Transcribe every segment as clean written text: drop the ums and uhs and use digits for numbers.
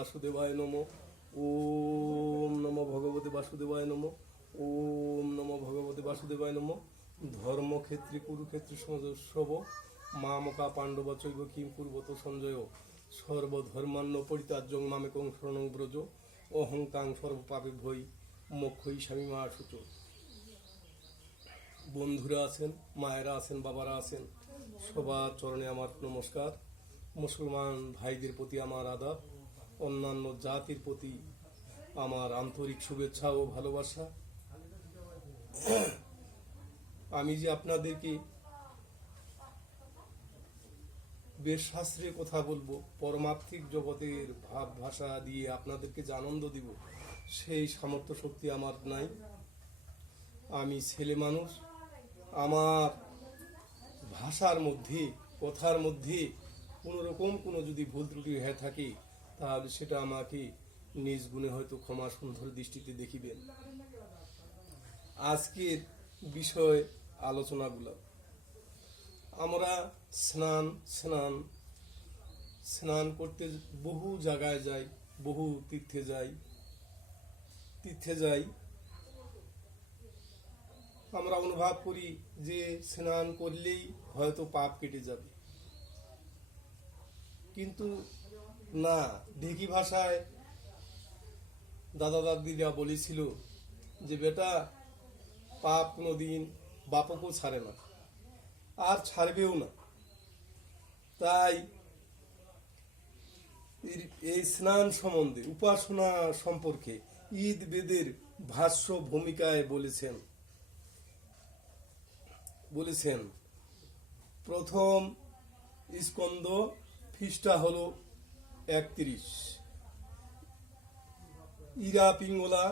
বাসুদেবায় নমঃ। ওম নমো ভগবতে বাসুদেবায় নমঃ। ওম নমো ভগবতে বাসুদেবায় নমঃ। ধর্মক্ষেত্রে কুরুক্ষেত্রে সব মামকা পাণ্ডব চৈব কিম কুর্বত সঞ্জয় সর্বধর্মান্ন পরিত্যাজ্যং মামেকং শরণং ব্রজ অহংকাং সর্বপাপে ভৈ মোক্ষই স্বামী মা সূচ। বন্ধুরা আছেন, মায়েরা আছেন, বাবারা আছেন, সবার চরণে আমার নমস্কার। মুসলমান ভাইদের প্রতি আমার আদাব, অন্যান্য জাতির প্রতি আমার আন্তরিক শুভেচ্ছা ও ভালোবাসা। আমি যে আপনাদেরকে বেশ শাস্ত্রে কথা বলবো, পরমার্থিক জগতের ভাব ভাষা দিয়ে আপনাদেরকে যে আনন্দ দিব, সেই সামর্থ্য শক্তি আমার নাই। আমি ছেলে মানুষ, আমার ভাষার মধ্যে, কথার মধ্যে কোনোরকম কোনো যদি ভুল ত্রুটি হয়ে থাকে, তাহলে সেটা আমাকে নিজ গুণে হয়তো ক্ষমা সুন্দর দৃষ্টিতে দেখিবেন। আজকের বিষয় আলোচনাগুলো, আমরা স্নান করতে বহু জায়গায় যাই, বহু তীর্থে যাই। আমরা অনুভব করি যে স্নান করলেই হয়তো পাপ কেটে যাবে, কিন্তু না। ঢেকি ভাষায় দাদা দাদিরা বলেছিল যে বেটা, পাপ কোনোদিন বাপকেও ছাড়ে না, আর ছাড়বেও না। তাই এই স্নান সম্বন্ধে, উপাসনা সম্পর্কে ঈদ বেদের ভাষ্য ভূমিকায় বলেছেন প্রথম স্কন্দ খ্রিস্টা হলো 31, ইরা পিঙ্গলা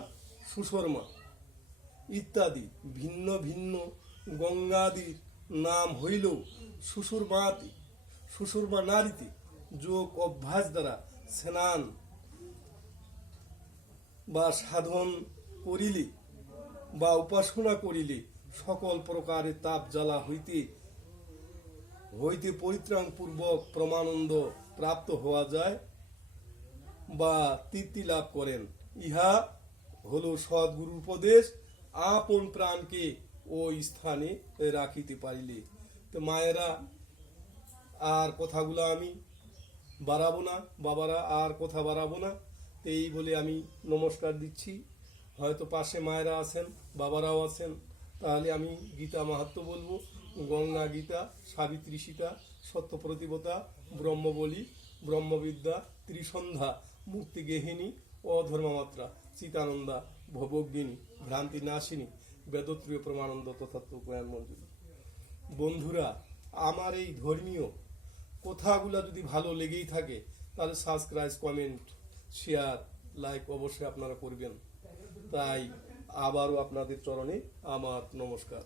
সুশর্মা ইত্যাদি ভিন্ন ভিন্ন গঙ্গাদির নাম হইল সুষুর্মা নারীতে যোগ অভ্যাস দ্বারা স্নান বা সাধন করিলে বা উপাসনা করিলে সকল প্রকারের তাপ জ্বালা হইতে পরিত্রাণ পূর্বক প্রমানন্দ প্রাপ্ত হওয়া যায় বা তৃপ্তি লাভ করেন। ইহা হলো সদ্গুরুর উপদেশ। আপন প্রাণকে ওই স্থানে রাখিতে পারিলে। তো মায়েরা, আর কথাগুলো আমি বাড়াবো না, বাবারা আর কথা বাড়াবো না। এই বলে আমি নমস্কার দিচ্ছি। হয়তো পাশে মায়েরা আছেন, বাবারাও আছেন, তাহলে আমি গীতা মাহাত্ম্য বলবো। গঙ্গা গীতা, সাবিত্রী সীতা, সত্যপ্রতিবতা, ব্রহ্মবলী, ব্রহ্মবিদ্যা, ত্রিসন্ধ্যা, মুক্তিগেহিনী, অধর্মমাত্রা, চিতানন্দা, ভবজ্ঞিনী, ভ্রান্তি নাশিনী, বেদত্রীয় প্রমানন্দ তথাত্ম প্রয়াণ মঞ্জুরি। বন্ধুরা, আমার এই ধর্মীয় কথাগুলো যদি ভালো লেগেই থাকে, তাহলে সাবস্ক্রাইব, কমেন্ট, শেয়ার, লাইক অবশ্যই আপনারা করবেন। তাই আবারও আপনাদের চরণে আমার নমস্কার।